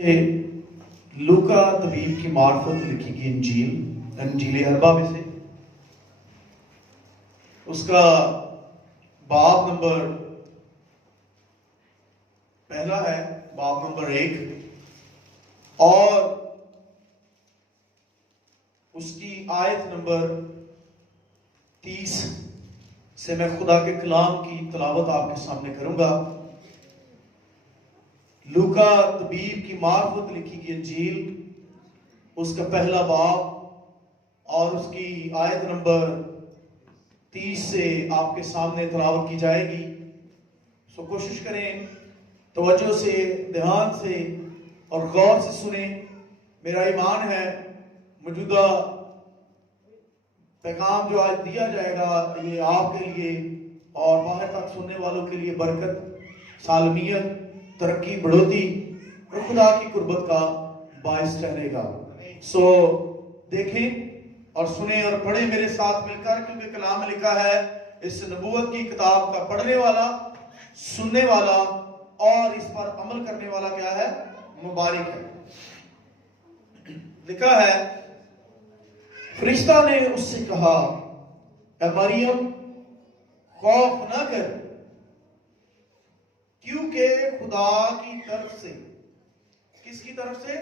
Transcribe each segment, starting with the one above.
लूका तबीब की मार्फत लिखी गई इंजील अरबा में से उसका बाब नंबर पहला है, बाब नंबर 1 और उसकी आयत नंबर 30 से मैं खुदा के कलाम की तलावत आपके सामने करूंगा। लूका तबीब की मार्फत लिखी गई इंजील उसका पहला बाब और उसकी आयत नंबर 30 से आपके सामने तलावत की जाएगी। सो कोशिश करें तवज्जो से, ध्यान से और गौर से सुने। मेरा ईमान है मौजूदा पैगाम जो आज दिया जाएगा ये आपके लिए और बाहर तक सुनने वालों के लिए बरकत, सालमियत, तरक्की, बढ़ोतरी और खुदा की कुर्बत का बाइस ठहरेगा। सो देखें और सुने और पढ़ें मेरे साथ मिलकर, क्योंकि कलाम में लिखा है इस नबूवत की किताब का पढ़ने वाला, सुनने वाला और इस पर अमल करने वाला क्या है? मुबारक है। लिखा है, फरिश्ता ने उससे कहा, ऐ मरियम खौफ न कर, क्योंकि खुदा की तरफ से, किसकी तरफ से?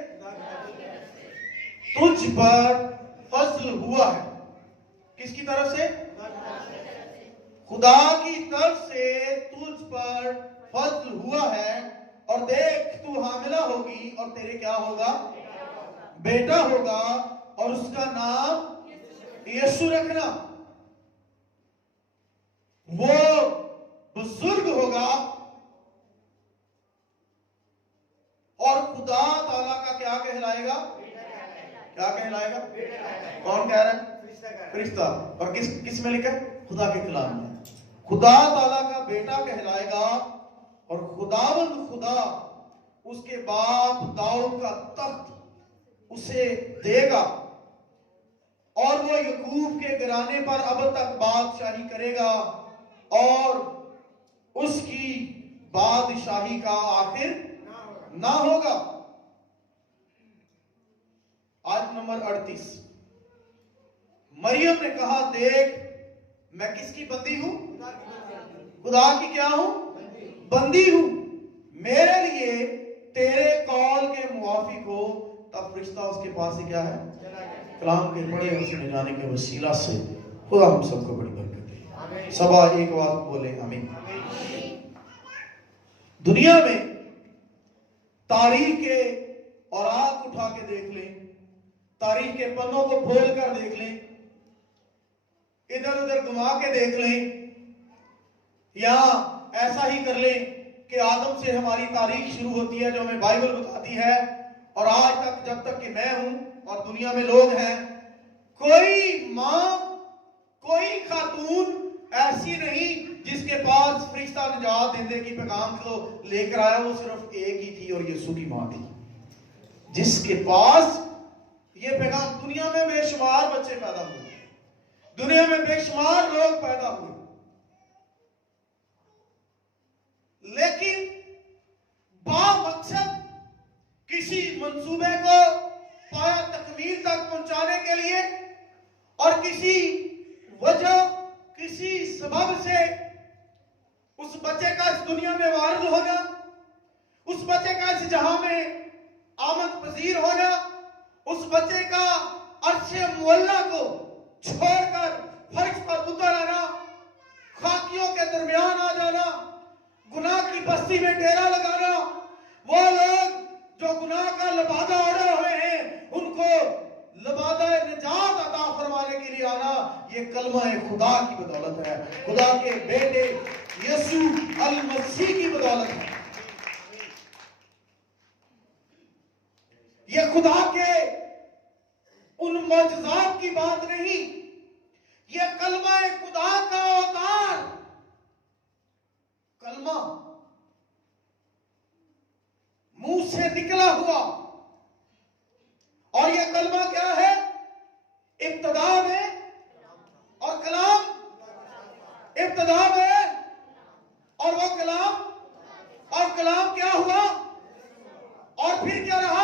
तुझ पर फजल हुआ है। किसकी तरफ से? खुदा की तरफ से तुझ पर फजल हुआ है। और देख तू हामिला होगी और तेरे क्या होगा? बेटा होगा और उसका नाम यीशु रखना। वो बुजुर्ग होगा और खुदा ताला का क्या कहलाएगा? क्या कहलाएगा? कौन कह रहा है? फरिश्ता। और किस में लिखा है? खुदा के कलाम में। खुदा ताला का बेटा कहलाएगा और खुदावंद खुदा उसके बाप दाऊद का तख्त उसे देगा और वो यकूब के घराने पर अब तक बादशाही करेगा और उसकी बादशाही का आखिर ना होगा। आयत नंबर 38। मरियम ने कहा, देख मैं किसकी बंदी हूं? खुदा की क्या हूं? बंदी हूं। मेरे लिए तेरे कौल के मुवाफिक हो। तब फरिश्ता उसके पास से क्या है? कलाम के पढ़े और सुने जाने के वसीला से खुदा हम सबको बड़ी बरकत दे। सब आज एक बात बोले, आमीन। दुनिया में तारीख के और आंख उठा के देख लें, तारीख के पन्नों को खोल कर देख लें, इधर उधर घुमा के देख लें, या ऐसा ही कर लें कि आदम से हमारी तारीख शुरू होती है जो हमें बाइबल बताती है, और आज तक जब तक कि मैं हूं और दुनिया में लोग हैं, कोई मां, कोई खातून ऐसी नहीं जिसके पास फरिश्ता निजात देने की पैगाम को लेकर आया। वो सिर्फ एक ही थी और यीशु की मां थी जिसके पास ये पैगाम। दुनिया में बेशुमार बच्चे पैदा हुए, दुनिया में बेशुमार लोग पैदा हुए, लेकिन बामकसद किसी मंसूबे को पाया तकमील तक पहुंचाने के लिए और किसी वजह, किसी सबब से उस बच्चे का इस दुनिया में वारिद होना, उस बच्चे का इस जहां में आमद पजीर होना, उस बच्चे का अर्शे मुअल्ला को छोड़कर फर्श पर उतर आना, खाकियों के दरमियान आ जाना, गुनाह की बस्ती में डेरा लगाना, वो लोग जो गुनाह का लबादा ओढ़े हुए हैं उनको लबादा निजात अता फरमाने के लिए आना, ये कलमा खुदा की बदौलत है, खुदा के बेटे यीशु अल मसीह की बदौलत है। ये खुदा के उन मौजज़ात की बात नहीं, ये कलमा खुदा का अवतार, कलमा मुंह से निकला हुआ। और यह कलमा क्या है? इब्तिदा में और कलाम, इब्तिदा में और वो कलाम, और कलाम क्या हुआ और फिर क्या रहा?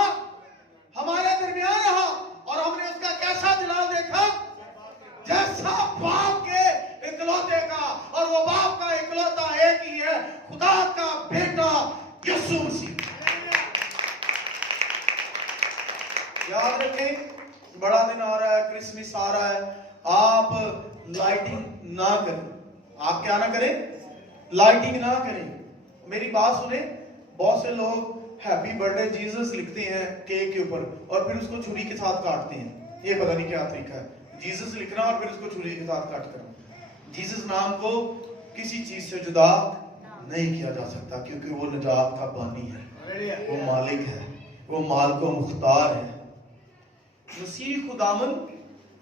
یاد رکھیں بڑا دن آ رہا ہے, کرسمس آ رہا ہے, آپ لائٹنگ نہ کریں. آپ کیا نہ کریں؟ لائٹنگ نہ کریں. میری بات سنیں, بہت سے لوگ ہیپی برتھ ڈے جیزس لکھتے ہیں کیک کے اوپر اور پھر اس کو چھری کے ساتھ کاٹتے ہیں. یہ پتہ نہیں کیا طریقہ ہے, جیزس لکھنا اور پھر اس کو چھری کے ساتھ کاٹ کرنا. جیزس نام کو کسی چیز سے جدا نہیں کیا جا سکتا, کیونکہ وہ نجات کا بانی ہے, وہ مالک ہے, وہ مالک و مختار ہے. مسیح خداون,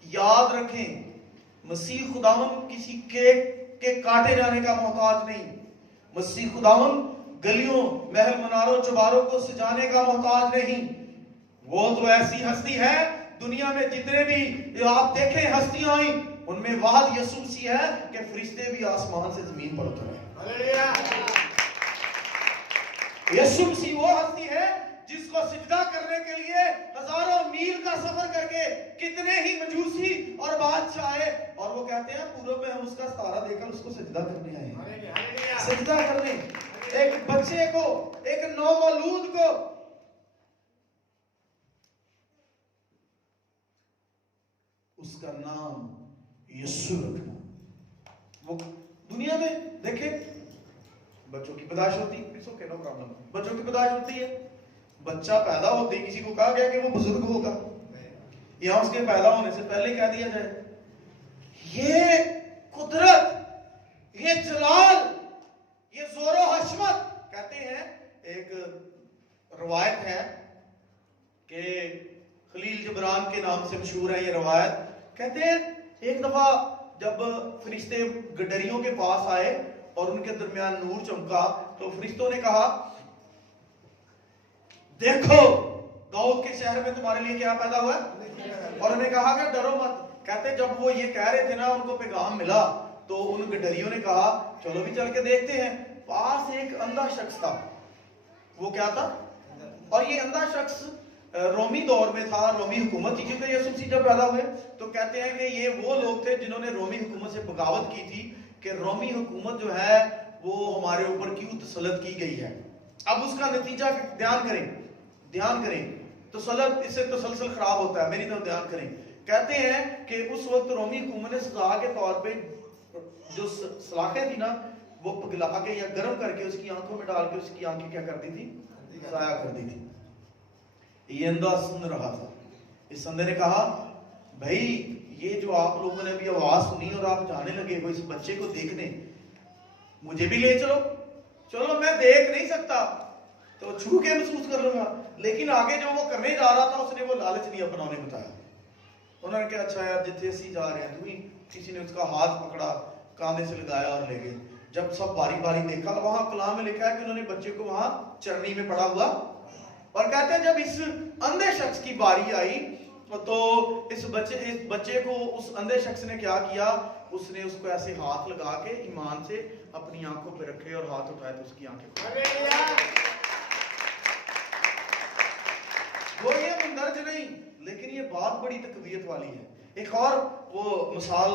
یاد رکھیں, مسیح خداون کسی کیک کے کاٹے جانے کا محتاج نہیں. مسیح خداون گلیوں, محل مناروں, چوباروں کو سجانے کا محتاج نہیں. وہ تو ایسی ہستی ہے, دنیا میں جتنے بھی آپ دیکھیں ہستیاں آئیں ان میں واحد یسوع مسیح ہے کہ فرشتے بھی آسمان سے زمین پر اترے. یسوع مسیح وہ ہستی ہے جس کو سجدہ کرنے کے لیے ہزاروں میل کا سفر کر کے کتنے ہی مجوسی اور بادشاہ آئے, اور وہ کہتے ہیں پورب میں ہم اس کا ستارہ دے کر اس کو سجدہ کرنے آئے ہیں. سجدہ کرنے ایک بچے کو, ایک نومولود کو. اس کا نام یسوع رکھنا. وہ دنیا میں دیکھیں بچوں کی پیدائش ہوتی ہے, نو پرابلم, بچوں کی پیدائش ہوتی ہے, بچہ پیدا ہوتے ہی کسی کو کہا گیا کہ وہ بزرگ ہوگا, یا اس کے پیدا ہونے سے پہلے کہہ دیا جائے. یہ قدرت, یہ جلال, یہ زور و حشمت. کہتے ہیں ایک روایت ہے کہ خلیل جبران کے نام سے مشہور ہے یہ روایت. کہتے ہیں ایک دفعہ جب فرشتے گڈریوں کے پاس آئے اور ان کے درمیان نور چمکا تو فرشتوں نے کہا دیکھو داؤد کے شہر میں تمہارے لیے کیا پیدا ہوا ہے, اور انہیں کہا کہ ڈرو مت. کہتے جب وہ یہ کہہ رہے تھے نا, ان کو پیغام ملا تو ان گڈریوں نے کہا چلو بھی چل کے دیکھتے ہیں. پاس ایک اندھا شخص تھا. وہ کیا تھا؟ اور یہ اندھا شخص رومی دور میں تھا, رومی حکومت تھی, کیونکہ یسوع مسیح جب پیدا ہوئے تو کہتے ہیں کہ یہ وہ لوگ تھے جنہوں نے رومی حکومت سے بغاوت کی تھی کہ رومی حکومت جو ہے وہ ہمارے اوپر کیوں تسلط کی گئی ہے. اب اس کا نتیجہ دھیان کریں, تسلط اس سے تسلسل خراب ہوتا ہے, میری طرف دھیان کریں. کہتے ہیں کہ اس وقت رومی حکومت نے سزا کے طور پہ جو سلاخیں تھی نا وہ پگلا کے یا گرم کر کے اس کی آنکھوں میں ڈال کے اس کی آنکھیں کیا کر دی تھی, ضائع کر دی تھی. یہ اندھا سن رہا تھا. اس اندھے نے کہا بھائی یہ جو آپ لوگوں نے بھی آواز سنی اور آپ جانے لگے ہو اس بچے کو دیکھنے, مجھے بھی لے چلو. چلو میں دیکھ نہیں سکتا تو چھو کے محسوس کر لوں گا, لیکن آگے جو وہ کرنے جا رہا تھا اس نے وہ لالچ نہیں اپنا انہیں بتایا. انہوں نے کہا اچھا یار جتنے اسی جا رہے ہیں, تمہیں کسی نے اس کا ہاتھ پکڑا, کاندھے سے لگایا اور لے گئے. جب سب باری باری دیکھا, وہاں کلام میں لکھا ہے کہ انہوں نے بچے کو وہاں چرنی میں پڑا ہوا, اور کہتے ہیں جب اس اندھے شخص کی باری آئی تو اس بچے کو اس اندھے شخص نے کیا کیا, اس نے اس کو ایسے ہاتھ لگا کے ایمان سے اپنی آنکھوں پہ رکھے اور ہاتھ اٹھائے تو اس کی آنکھیں کھولے. وہ یہ مندرج نہیں, لیکن یہ بات بڑی تقویت والی ہے. ایک اور وہ مثال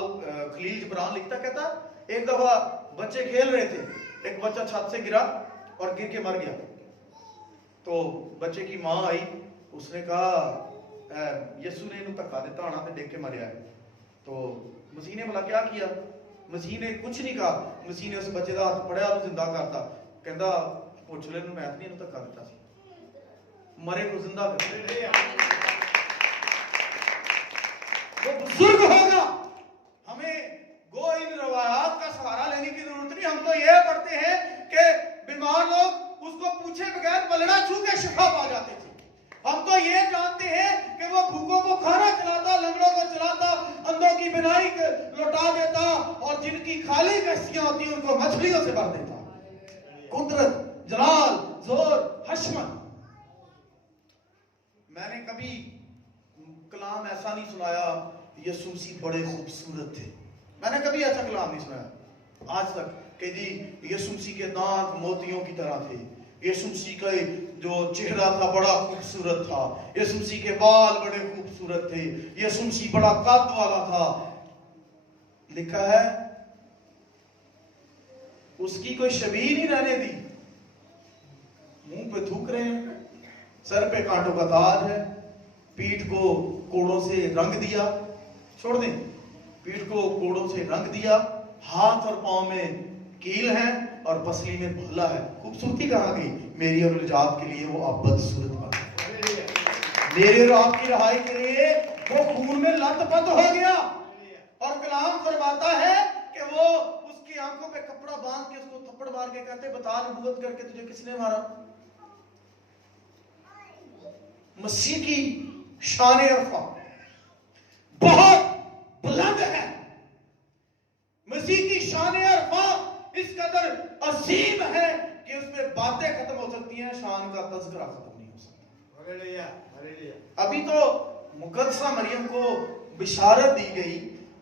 خلیل جبران لکھتا, کہتا ایک دفعہ بچے کھیل رہے تھے, ایک بچہ چھت سے گرا اور گر کے مر گیا. تو بچے کی ماں آئی, اس نے کہا یسوع نے انہوں دھکا دیتا ہونا تے دیکھ کے مریا ہے. تو مسیح نے بھلا کیا کیا؟ مسیح نے کچھ نہیں کہا. مسیح نے اس بچے کا ہاتھ پڑیا اور زندہ کرتا. کہندا پوچھ لے میں نہیں انہوں دھکا دیتا سی, مرے کو زندہ کر. وہ بزرگ ہوگا, ہمیں گو ان روایات کا سہارا لینے کی ضرورت نہیں. ہم تو یہ پڑھتے ہیں کہ بیمار لوگ اس کو پوچھے بغیر پلڑا چھو کے شفا پا جاتے تھے. ہم تو یہ جانتے ہیں کہ وہ بھوکوں کو کھانا کھلاتا, لنگڑوں کو چلاتا, اندھوں کی بینائی لوٹا دیتا, اور جن کی خالی کشتیاں ہوتی ان کو مچھلیوں سے بھر دیتا. قدرت, جلال, زور, حشمت. میں نے کبھی کلام ایسا نہیں سنایا یسوع مسیح بڑے خوبصورت تھے. میں نے کبھی ایسا کلام نہیں سنایا آج تک کہ جی یسوع مسیح کے دانت موتیوں کی طرح تھے, یسوع مسیح کا جو چہرہ تھا بڑا خوبصورت تھا, یسوع مسیح کے بال بڑے خوبصورت تھے, یسوع مسیح بڑا قد والا تھا. لکھا ہے اس کی کوئی شبیہ نہیں رہنے دی. منہ پہ تھوک رہے ہیں, سر پہ کانٹوں کا تاج ہے, पीठ को कोड़ों से रंग दिया, छोड़ दें, पीठ को कोड़ों से रंग दिया, हाथ और पांव में कील है और पसली में भल्ला है। खूबसूरती कहाँ गई? मेरी और निजात के लिए वो आप बदसूरत बन गए, मेरे और आपकी रहाई के लिए वो खून में लथपथ हो गया। और कलाम फरमाता है कि वो उसकी आंखों पे कपड़ा बांध के उसको थप्पड़ मार के कहते, बता नबूवत करके तुझे किसने मारा? मसीह की शान अरफा बहुत बुलंद है। मसीह की शान अरफा इस कदर अजीम है कि उसमें बातें खत्म हो सकती हैं, शान का तज़किरा खत्म नहीं हो सकता। Hallelujah, hallelujah. अभी तो मुकद्दसा मरियम को बिशारत दी गई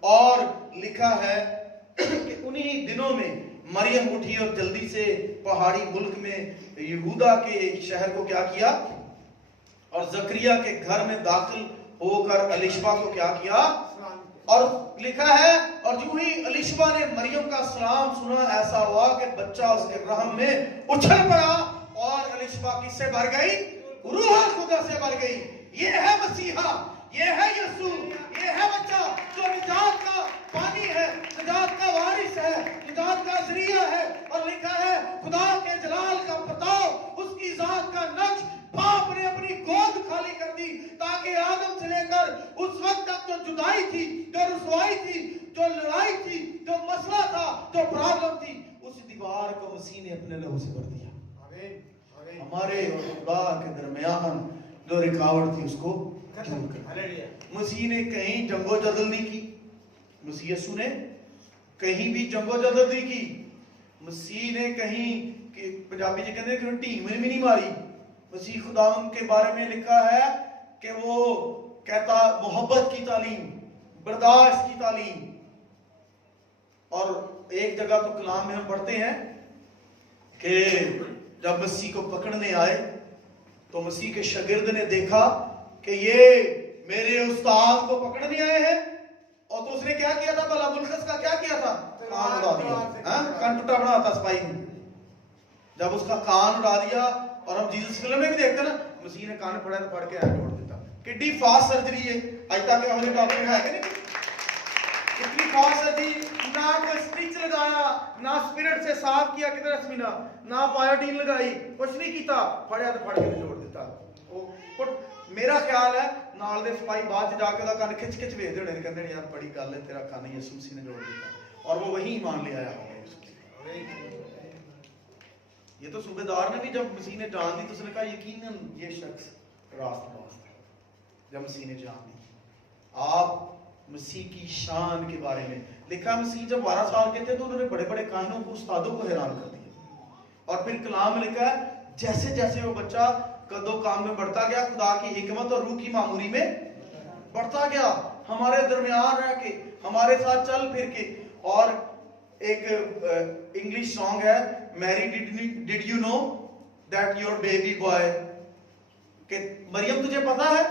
और लिखा है कि उन्हीं दिनों में मरियम उठी और जल्दी से पहाड़ी मुल्क में यहूदा के शहर को क्या किया, और जकरिया के घर में दाखिल होकर अलिशबा को क्या किया। और लिखा है, और जो ही अलिशबा ने मरियम का सलाम सुना, ऐसा हुआ कि बच्चा उसके रहम में उछल पड़ा और अलिशबा किससे भर गई? रूह खुदा से भर गई। ये है मसीहा, ये है यीशु, ये है बच्चा जो निजात का पानी है, निजात का वारिस है, निजात का जरिया है। और लिखा है खुदा के जलाल का प्रताप, उसकी जात का नक्श बाप ने अपनी गोद खाली कर दी, ताकि आदम से लेकर उस वक्त तक जो जुदाई थी, जो रुसवाई थी, जो लड़ाई थी, जो मसला था, जो प्रॉब्लम थी, उस दीवार को मसीह ने अपने लहू से भर दिया। हमारे और खुदा के दरमियान जो रुकावट थी उसको दूर कर। मसीह ने कहीं जंगो-जदल नहीं की, मसीह यीशु ने कहीं भी जंगो-जदल नहीं की। मसीह ने कहीं पंजाबी जी कहते हैं ढीम भी नहीं मारी। मसीह खुदावंद के बारे में लिखा है कि वो कहता मोहब्बत की तालीम, बर्दाश्त की तालीम। और एक जगह तो कलाम में हम पढ़ते हैं कि जब मसीह को पकड़ने आए तो मसीह के शागिर्द ने देखा कि ये मेरे उस्ताद को पकड़ने आए हैं। और तो उसने क्या किया था? भला बुलखस का क्या किया था? कान उड़ा दिया, कान टूटा बना था सिपाही में। जब उसका कान उड़ा दिया, और हम जीसस फिल्म में भी देखते ना, मसीह ने कान पड़ा तो पढ़ के ऐड छोड़ देता। कितनी फास्ट सर्जरी है, आज तक हमारे डॉक्टर है कि नहीं? कितनी फास्ट सर्जरी, ना कोई स्टिच लगाया, ना स्पिरिट से साफ किया, कितना रस्मीना, ना पायोडीन लगाई, कुछ नहीं किया, फड़िया तो फड़ के छोड़ देता। मेरा ख्याल है नाल दे सिपाही बाद च जाके कान खिच खिच वेखदे होने, कहंदे यार बड़ी गल है, तेरा कान यीशु मसीह ने जोड़ दिया, और वो वही ईमान ले आया होगा। ये तो सूबेदार ने भी जब मसीह ने जान दी तो उसने कहा यकीनन ये शख्स रास्तबाज है। जब मसीह ने जान दी, आप मसीह की शान के बारे में लिखा, मसीह जब 12 साल के थे तो उन्होंने बड़े बड़े काहिनों को, उस्तादों को हैरान कर दिया। और फिर कलाम में लिखा है जैसे जैसे वो बच्चा कदो काम में बढ़ता गया, खुदा की हिकमत और रूह की मामूरी में बढ़ता गया, हमारे दरमियान रह के, हमारे साथ चल फिर के। और एक इंग्लिश सॉन्ग है, Mary did you know that your baby boy, कि मरियम तुझे पता है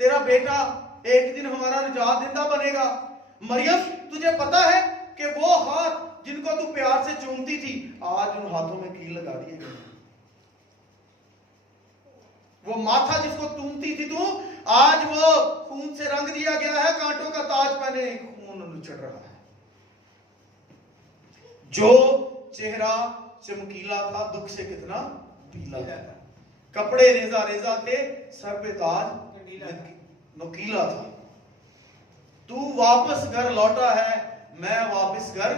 तेरा बेटा एक दिन हमारा निजात देता बनेगा। मरियम तुझे पता है कि वो हाथ जिनको तू प्यार से चूमती थी, आज उन हाथों में कील लगा दिए गए। वो माथा जिसको चूमती थी तू, आज वो खून से रंग दिया गया है, कांटों का ताज पहने खून उछल रहा है। जो चेहरा चमकीला था, दुख से कितना पीला था। कपड़े रेजा रेजा थे, सर पे ताज नकीला था। तू वापस घर लौटा है, मैं वापस घर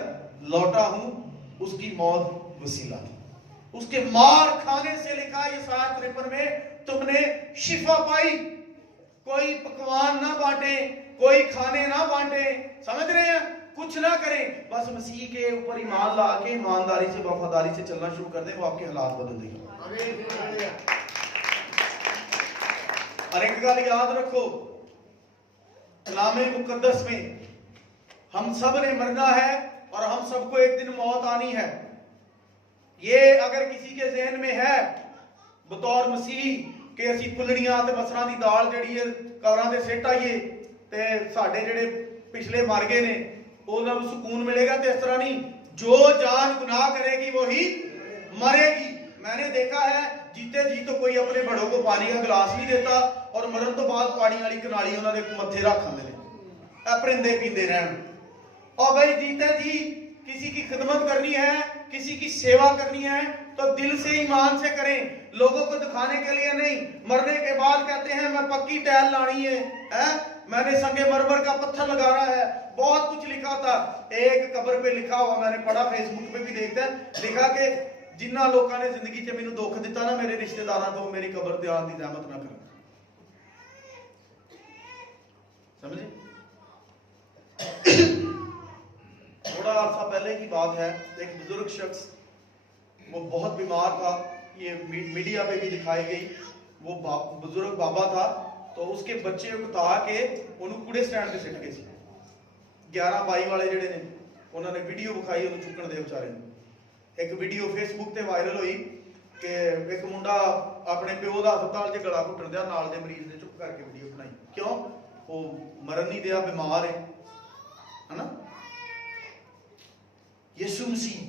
लौटा हूं, उसकी मौत वसीला थी। उसके मार खाने से लिखा यशायाह 53 में, तुमने शिफा पाई। कोई पकवान ना बांटे, कोई खाने ना बांटे, समझ रहे हैं, कुछ ना करें, बस मसीह के ऊपर ईमान ला के ईमानदारी से वफादारी से चलना शुरू कर दें, वो आपके हालात बदल देंगे। और एक गल याद रखो, कलामे मुकद्दस में हम सब ने मरना है और हम सबको एक दिन मौत आनी है। ये अगर किसी के जहन में है बतौर मसीह कि असी फुलड़ियां ते मसरां दी दाल जिहड़ी है कवरां दे सिट आइए ते साडे जिहड़े पिछले मर गए ने ਉਹਨਾਂ ਨੂੰ सुकून मिलेगा, तो इस तरह नहीं। जो जान गुनाह करेगी वही मरेगी। मैंने देखा है जीते जी तो कोई अपने बड़ों को पानी का गिलास नहीं देता, और ਔਰ ਮਰਨ ਤੋਂ ਬਾਅਦ ਪਾਣੀ ਵਾਲੀ ਕਨਾਲੀ ਉਹਨਾਂ ਦੇ ਮੱਥੇ ਰੱਖ ਆਉਂਦੇ ਨੇ, ਇਹ ਪਰਿੰਦੇ ਪੀਂਦੇ ਰਹਿਣ। और भाई जीते जी किसी की खिदमत करनी है, किसी की सेवा करनी है तो दिल से ईमान से करें, लोगों को दिखाने के लिए नहीं। मरने के बाद कहते हैं मैं पक्की टाइल लानी है, मैंने संगे मरमर का पत्थर लगाना है, बहुत कुछ लिखा था। एक कब्र पे लिखा हुआ मैंने पढ़ा, फेसबुक पे भी देखता है, लिखा कि जिन्ना लोगों ने जिंदगी च मैनू दुख दिता ना मेरे रिश्तेदारां तो मेरी कब्र ते आने दी रहमत ना करन। समझे? थोड़ा अर्सा पहले की बात है, एक बुजुर्ग शख्स, वो बहुत बीमार था, ये मीडिया पे भी दिखाई गई। वो बुजुर्ग बाबा था, तो उसके बच्चे उठा के उन्होंने कूड़े स्टैंड पे सिट गए सी। 11-22 वाले जेडे ने उन्होंने वीडियो दिखाई उन्हें चुकन दे बेचारे ने। एक वीडियो फेसबुक ते वायरल हुई कि एक मुंडा अपने प्यो दा हस्पताल च गला घुटन दिया, नाल दे मरीज ने चुप करके वीडियो बनाई। क्यों? वो मरन नहीं दिया, बीमार है ना। यीशु मसीह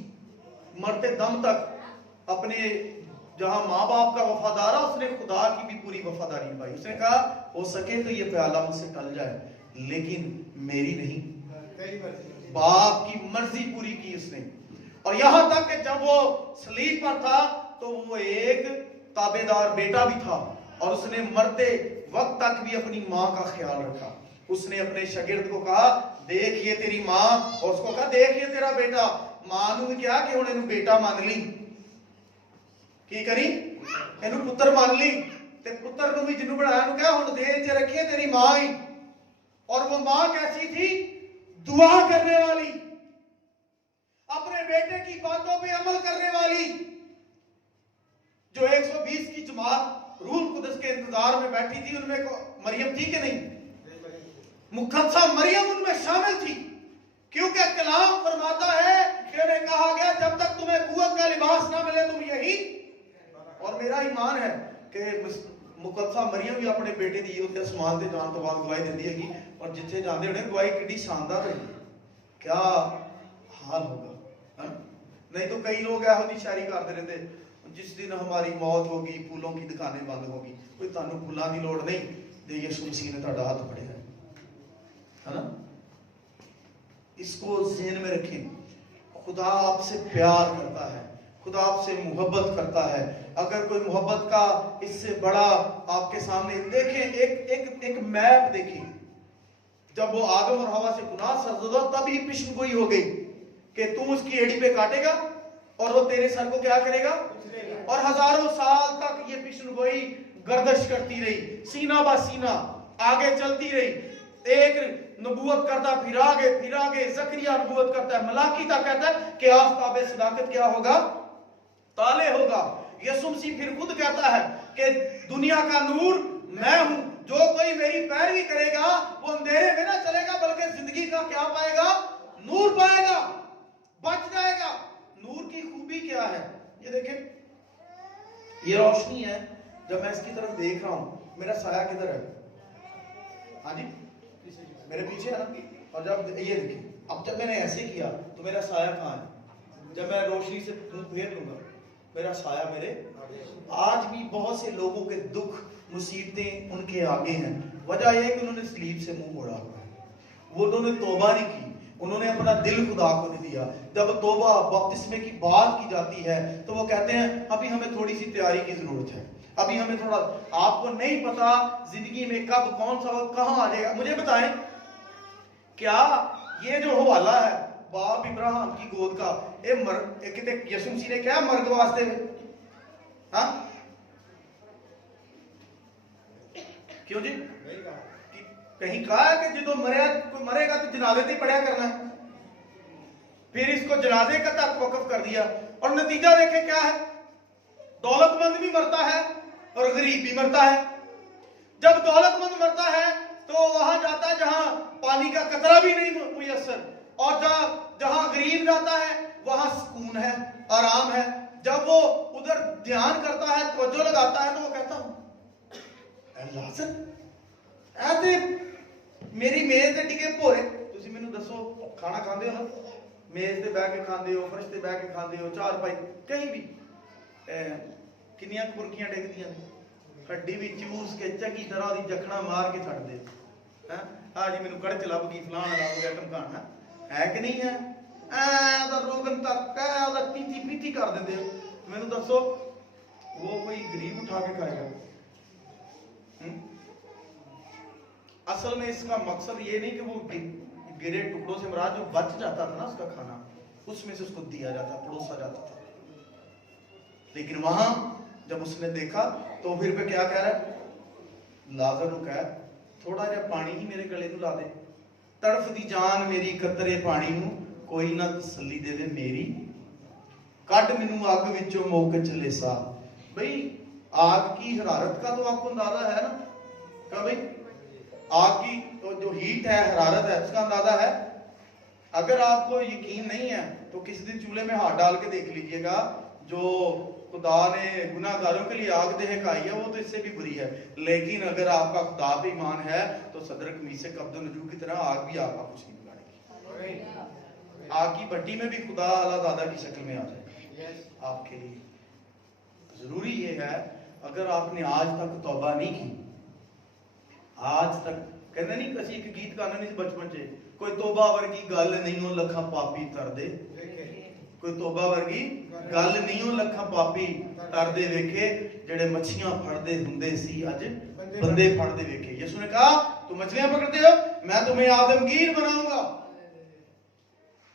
मरते दम तक अपने जहां माँ बाप का वफादार है, उसने खुदा की भी पूरी वफादारी निभाई। उसने कहा हो सके तो ये प्याला मुझसे टल जाए, लेकिन मेरी नहीं, बाप की मर्जी पूरी की उसने। और यहां तक कि जब वो सलीब पर था तो वो एक ताबेदार बेटा भी था, और उसने मरते वक्त तक भी अपनी माँ का ख्याल रखा। उसने अपने शागिर्द को कहा देख ये तेरी माँ, और उसको कहा देख ये तेरा बेटा। मां नूं क्या कि हुण इहनूं बेटा मान ली, की करी इहनूं पुत्र मान ली, ते पुत्र नूं भी जिन्नू बनाया नूं कहा हुण देह च रखिए तेरी मां ही। और वो मां कैसी थी? दुआ करने वाली, अपने बेटे की बातों पे अमल करने वाली। जो 120 की जमात रूह कुदस के इंतजार में बैठी थी, उनमें मरियम थी कि नहीं? मुकद्दसा मरियम उनमें शामिल थी, क्योंकि कलाम फरमाता है कि उन्हें कहा गया जब तक तुम्हें कुव्वत का लिबास ना मिले तुम यही। और मेरा ईमान है कि मुकद्दसा मरियम भी अपने बेटे दी उत्ते आसमान ते जान तो बाद गवाही दिंदी हैगी, और जिथे जांदे होने गवाही कितनी शानदार है, क्या हाल होगा। नहीं तो कई लोग ऐहो जी शायरी करते रहते, जिस दिन हमारी मौत होगी फूलों की दुकानें बंद होगी। कोई तानू फूलों की लोड़ नहीं, जे यीशु मसीह ने तुहाडा हाथ फड़िया है ना। इसको ज़हन में रखें, खुदा आपसे प्यार करता है, खुदा आपसे मोहब्बत करता है। अगर कोई मोहब्बत का इससे बड़ा आपके सामने देखें, एक मैप देखें। जब वो आदम और हवा से गुनाह सरजदा, तभी पेशन गोई हो गई कि तू उसकी एड़ी पे काटेगा और वो तेरे सर को क्या करेगा। और हजारों साल तक ये पेशन गोई गर्दश करती रही, सीना बा सीना आगे चलती रही। एक नबूवत करता फिर आगे जकरिया नबूवत करता है, मलाकी तक कहता है कि आफताब सदाकत क्या होगा, ताले होगा। यीशु मसीह फिर खुद कहता है कि दुनिया का नूर मैं हूं, जो कोई मेरी पैरवी करेगा वो अंधेरे में ना चलेगा बल्कि जिंदगी का क्या पाएगा, नूर पाएगा, बच जाएगा। नूर की खूबी क्या है ये देखें, ये रोशनी है। जब मैं इसकी तरफ देख रहा हूं, मेरा साया किधर है? हाँ जी मेरे पीछे है ना। और जब ये देखिए, अब जब मैंने ऐसे किया तो मेरा साया कहाँ है? जब मैं रोशनी से मुंह फेर लूंगा मेरा साया मेरे। आज भी बहुत से लोगों के दुख मुसीबतें उनके आगे हैं। वजह यह है कि उन्होंने सलीब से मुंह मोड़ा हुआ है, वो उन्होंने तौबा नहीं की, उन्होंने अपना दिल खुदा को नहीं दिया। जब तौबा बपतिस्मे की बात की जाती है तो वो कहते हैं अभी हमें थोड़ी सी तैयारी की जरूरत है, अभी हमें थोड़ा, आपको नहीं पता जिंदगी में कब कौन सा वक्त कहां आ जाएगा। मुझे बताएं, क्या ये जो हवाला है बाप इब्राहिम की गोद का, यीशु मसीह ने क्या मर्द वास्ते में, हाँ क्यों जी कहीं कहा है कि जो कोई मरेगा तो जनाजे ही पढ़ा करना है। फिर इसको जनाजे का तक वक्फ कर दिया, और नतीजा देखे क्या है, दौलतमंद भी मरता है और गरीब भी मरता है। जब दौलतमंद मरता है तो वहां जाता है जहां पानी का कतरा भी नहीं मुयस्सर, और जहां गरीब जाता है वहां सुकून है, आराम है। जब वो उधर ध्यान करता है, तवज्जो लगाता है, तो वो कहता हूं अल्लाह से ऐसे मेरी मेज ते टिके भोरे। तुसी मैनू दसो खाना खांदे हो ना, मेज ते बैठ के खांदे हो, फर्श ते बैठ के खांदे हो, चार पाई कहीं भी किन्नियां बुरकियां डिगदियां ने, हड्डी भी चूस के चंगी तरह दी जखना मार के छड़ दे हैं। हाँ जी मैनू कड़च लभ गई फलाना लभ गया ढमकाना है कि नहीं है। ऐ रोगन तक पीती पीती कर देंगे हो। मैनू दसो वो कोई गरीब उठा के खाएगा? असल में इसका मकसद ये नहीं कि वो गिरे टुकड़ों से मराज जो बच जाता था ना उसका खाना, उसमें से उसको दिया जाता, परोसा जाता था। लेकिन वहां जब उसने देखा तो फिर पे क्या कह रहा है, लाजर को कह थोड़ा जा पानी ही मेरे गले नू ला दे, तड़फ दी जान मेरी कतरे पानी नू, कोई ना तसल्ली दे दे मेरी, कट मैनू अग विचों मुक चले सा। भाई आग की हरारत का तो आपको अंदाजा है ना, क्या भाई आग की तो जो हीट है, हरारत है, उसका अंदाजा है। अगर आपको यकीन नहीं है तो किसी दिन चूल्हे में हाथ डाल के देख लीजिएगा, जो खुदा ने गुनाहगारों के लिए आग दहकाई है वो तो इससे भी बुरी है। लेकिन अगर आपका खुदा पे ईमान है तो सदर कमीज से कब्दो नजू की तरह आग भी आपका कुछ नहीं बिगाड़ेगी। आग की भट्टी में भी खुदा अल्लाह दादा की शक्ल में आ जाए आपके लिए। जरूरी ये है, अगर आपने आज तक तौबा नहीं की, आज तक कहते नहीं कसी एक गीत गाने नहीं बचपन से, कोई तौबा वर्गी गल नहीं हो लखा पापी तर दे, कोई तौबा वर्गी गल नहीं हो लखा पापी तर दे वेखे, जेड़े मछियां फड़दे हुंदे सी अज बंदे फड़दे वेखे। यीशु ने कहा तुम मछलियां पकड़ते हो, मैं तुम्हें आदमगीर बनाऊंगा।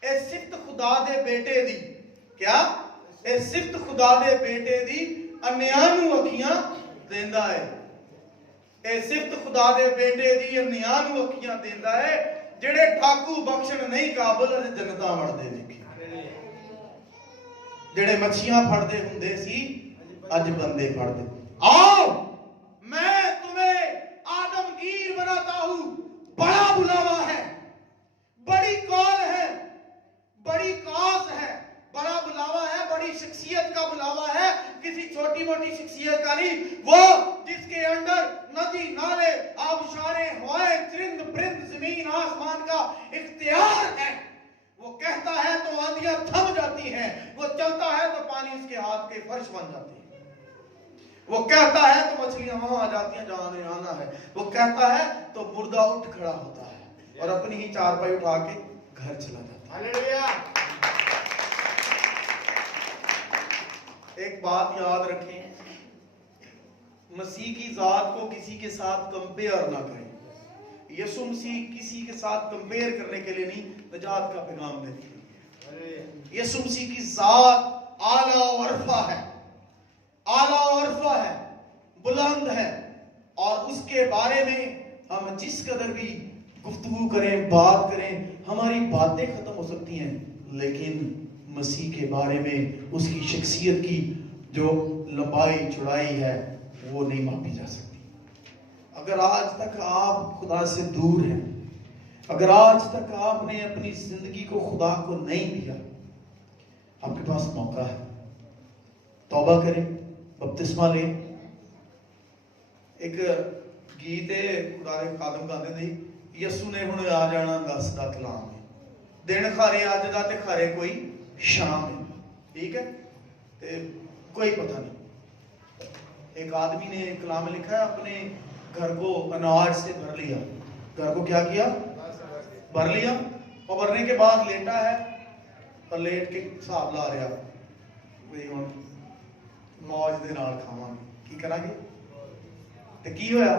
ए सिफ्त खुदा दे बेटे दी, क्या ए सिफ्त खुदा दे बेटे दी अन्यां नू अखियां देंदा है। ए सिफ्त खुदा दे बेटे दी अन्यां नू अखियां देंदा है, जेड़े ठाकू बख्शण नहीं काबिल अज जन्नतां वड़दे वेखे, जेड़े मछियां फड़दे हुंदे सी अज बंदे फड़दे। आओ मैं तुम्हें आदमगीर बनाता हूं। बड़ा बुलावा है, बड़ी कॉल है, बड़ी कॉज है, बड़ा बुलावा है, बड़ी शख्सियत का बुलावा है, किसी छोटी मोटी शख्सियत का नहीं। वो जिसके अंदर नदी नाले आबशारे हवाएं चरिंद परिंद जमीन आसमान का इख्तियार है। वो कहता है तो आंधियां थम जाती हैं, वो चलता है तो पानी उसके हाथ के फर्श बन जाते हैं, वो कहता है तो मछलियां वहां आ जाती हैं जहां उन्हें आना है, वो कहता है तो मुर्दा उठ खड़ा होता है और अपनी ही चारपाई उठा के घर चला जाता है। हालेलुया। एक बात याद रखें, मसीह की जात को किसी के साथ कंपेयर ना करें। यीशु मसीह किसी के साथ कंपेयर करने के लिए नहीं, नजात का पैगाम देने के लिए। यीशु मसीह की जात आला और अरफा है, आला और अरफा है, बुलंद है, और उसके बारे में हम जिस कदर भी गुफ्तगू करें, बात करें, हमारी बातें खत्म हो सकती हैं, लेकिन मसीह के बारे में उसकी शख्सियत की जो लंबाई चौड़ाई है वो नहीं मापी जा सकती। अगर आज तक आप खुदा से दूर हैं, अगर आज तक आपने अपनी जिंदगी को खुदा को नहीं दिया, आपके पास मौका है, तौबा करें, बपतिस्मा लें। एक गीत है खुदा दे खादम गाते थे, यसू ने हुण आ जाना दस दा कलाम है, दिन खारे अज दा ते खारे कोई शाम है, ठीक है, ते कोई पता नहीं। एक आदमी ने कलाम में लिखा है, अपने घर को अनाज से भर लिया, घर को क्या किया, भर लिया, और भरने के बाद लेटा है और लेट के हिसाब ला रहा मौज दे नाल खावांगे, की करांगे, ते की होया,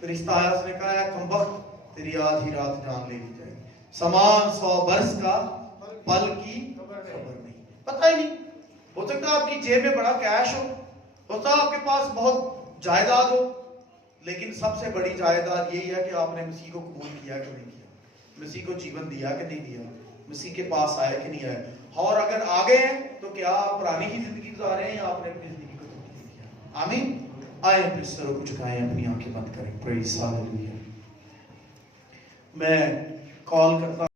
फरिश्ता आया, उसने कहा कमबख्त तेरी आज ही रात जान लेनी चाहिए, समान 100 बरस का पल की खबर नहीं, पता ही नहीं। हो सकता है आपकी जेब में बड़ा कैश हो सकता है आपके पास बहुत जायदाद हो, लेकिन सबसे बड़ी जायदाद यही है कि आपने मसीह को कबूल किया कि नहीं किया, मसीह को जीवन दिया कि नहीं दिया, मसीह के पास आए कि नहीं आए, और अगर आ गए हैं तो क्या आप पुरानी ही जिंदगी गुजारे हैं या आपने अपनी जिंदगी को तब्दील किया। आमीन। आए अपने सरों को झुकाएं, अपनी आंखें बंद करें। Praise hallelujah. मैं कॉल करता